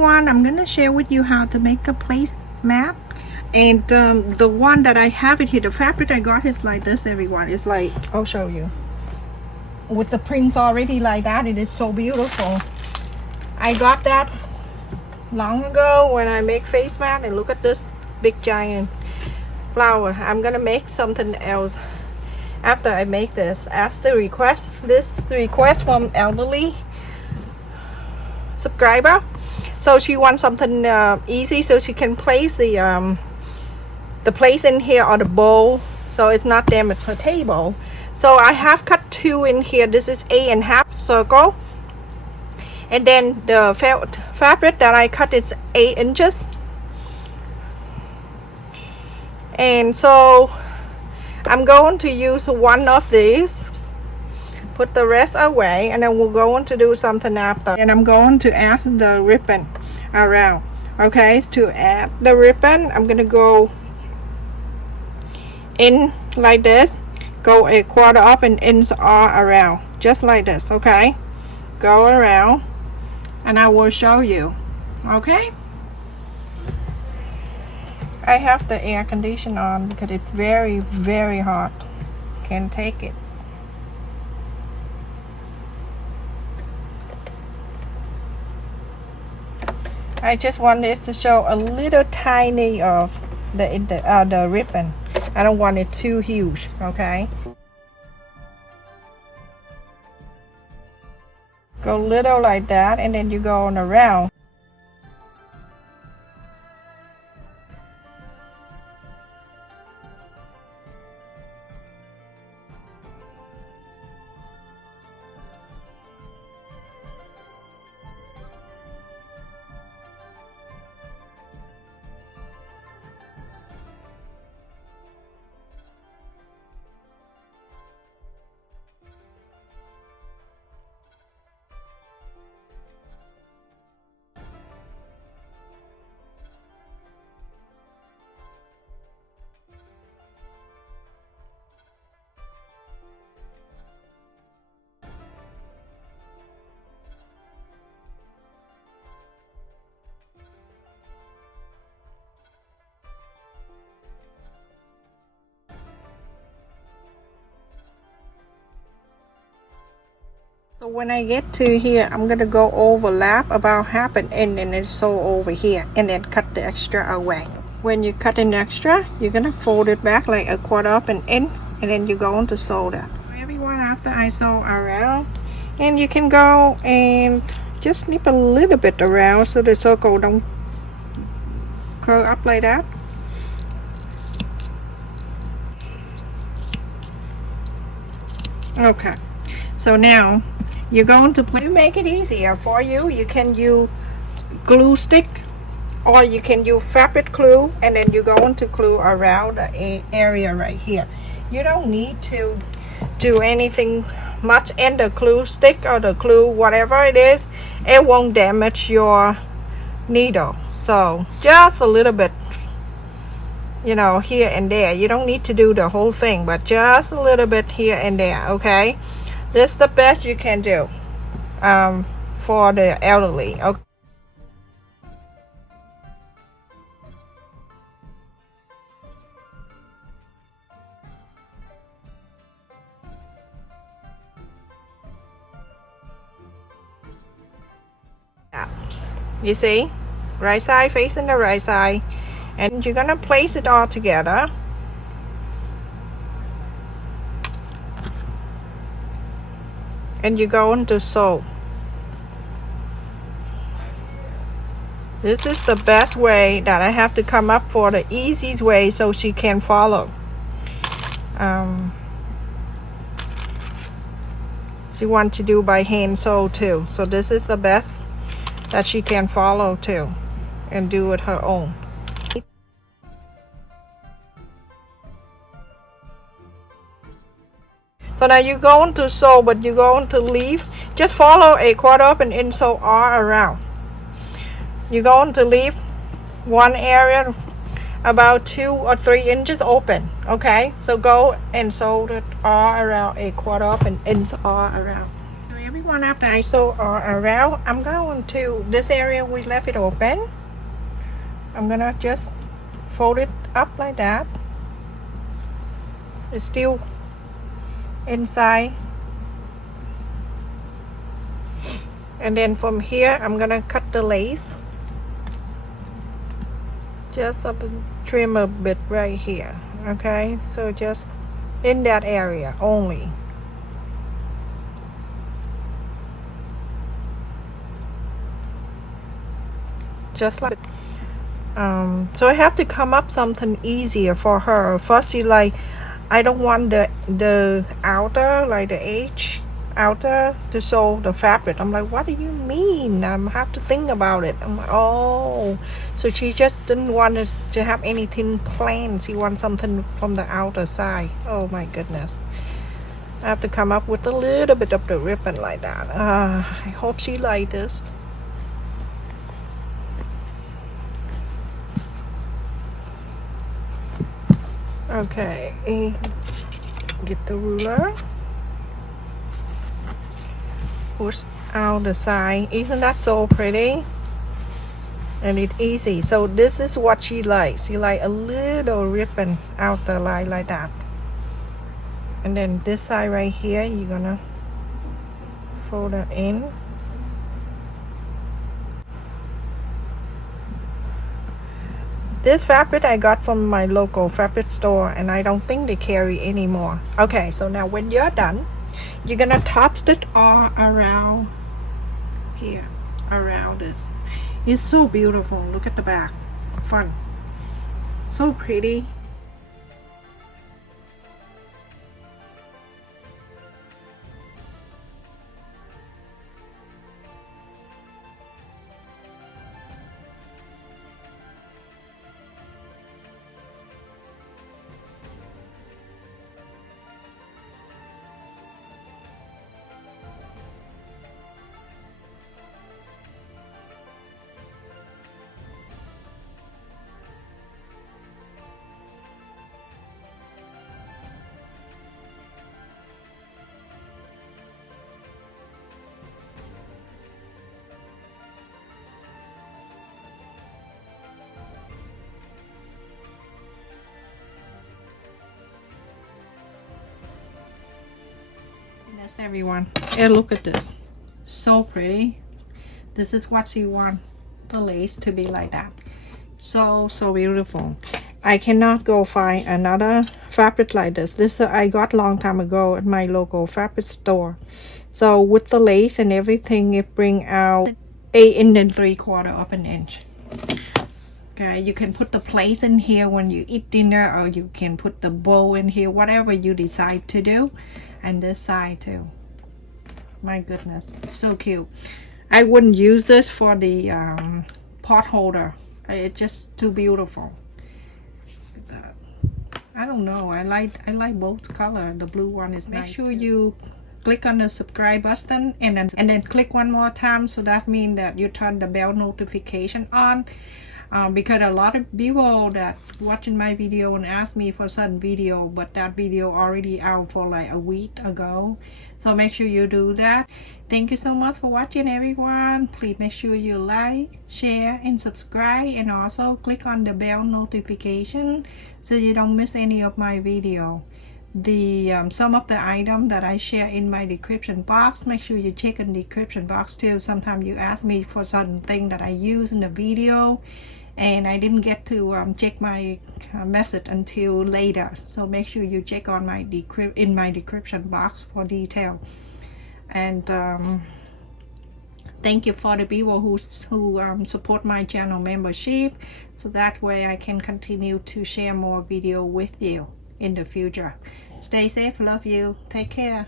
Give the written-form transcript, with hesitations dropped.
everyone, I'm gonna share with you how to make a placemat. And the one that I have it here, the fabric I got is like this, everyone. It's like, I'll show you. With the prints already like that, it is so beautiful. I got that long ago when I make face mat, and look at this big giant flower. I'm gonna make something else after I make this. As the request, from elderly subscriber, so she wants something easy so she can place the place in here or the bowl so it's not damage her table. So I have cut 2 in here. This is 8.5 circle, and then the fabric that I cut is 8 inches. And so I'm going to use one of these, put the rest away, and then we're going to do something after. And I'm going to add the ribbon around. Okay, to add the ribbon, I'm gonna go in like this, go 1/4 up and ends all around, just like this. Okay, go around, and I will show you. Okay, I have the air conditioner on because it's very hot. Can't take it. I just wanted to show a little tiny of the ribbon. I don't want it too huge. Okay, go little like that, and then you go on around. So when I get to here, I'm gonna go overlap about 1/2 inch and then sew over here, and then cut the extra away. When you cut an extra, you're gonna fold it back like 1/4 up an inch, and then you're going to sew that. Everyone, after I sew around, and you can go and just snip a little bit around so the circle don't curl up like that. Okay, so now you're going to make it easier for you. You can use glue stick, or you can use fabric glue, and then you're going to glue around the area right here. You don't need to do anything much in the glue stick or the glue, whatever it is. It won't damage your needle. So just a little bit, you know, here and there. You don't need to do the whole thing, but just a little bit here and there. Okay, this is the best you can do for the elderly. Okay. You see, right side facing the right side, and you're gonna place it all together. And you're going to sew. This is the best way that I have to come up for, the easiest way so she can follow. She wants to do by hand sew too, so this is the best that she can follow too and do it her own. So now you're going to sew, but you're going to leave, just follow 1/4 up and in sew all around. You're going to leave one area about 2 or 3 inches open. Okay, so go and sew it all around, 1/4 up and ends all around. So everyone everyone, after I sew around, I'm going to this area we left it open. I'm gonna just fold it up like that. It's still inside. And then from here, I'm gonna cut the lace. Just trim a bit right here. Okay, so just in that area only. Just like so I have to come up something easier for her. First, she like, I don't want the outer, like the edge outer, to sew the fabric. I'm like, what do you mean? I have to think about it. I'm like, oh, so she just didn't want it to have anything plain. She wants something from the outer side. Oh my goodness. I have to come up with a little bit of the ribbon like that. I hope she likes this. Okay, get the ruler, push out the side. Isn't that so pretty? And it's easy. So this is what she likes. She like a little ribbon out the line like that. And then this side right here, you're gonna fold it in. This fabric I got from my local fabric store, and I don't think they carry anymore. Okay, so now when you're done, you're gonna touch it all around here, around this. It's so beautiful. Look at the back. Fun. So pretty. Yes, everyone. And look at this. So pretty. This is what she wants the lace to be like that. So beautiful. I cannot go find another fabric like this. This I got long time ago at my local fabric store. So with the lace and everything, it bring out 8 3/4 inch. Okay, you can put the place in here when you eat dinner, or you can put the bowl in here, whatever you decide to do. And this side too. My goodness, so cute. I wouldn't use this for the pot holder. It's just too beautiful. I don't know. I like both color. The blue one is nice. Make sure you click on the subscribe button and then click one more time, so that means that you turn the bell notification on. Because a lot of people that watching my video and ask me for certain video, but that video already out for like a week ago. So make sure you do that. Thank you so much for watching, everyone. Please make sure you like, share, and subscribe, and also click on the bell notification so you don't miss any of my video. Some of the items that I share in my description box, make sure you check in the description box too. Sometimes you ask me for certain thing that I use in the video, and I didn't get to check my message until later. So make sure you check on my description box for detail. And thank you for the people who support my channel membership, so that way I can continue to share more video with you in the future. Stay safe. Love you. Take care.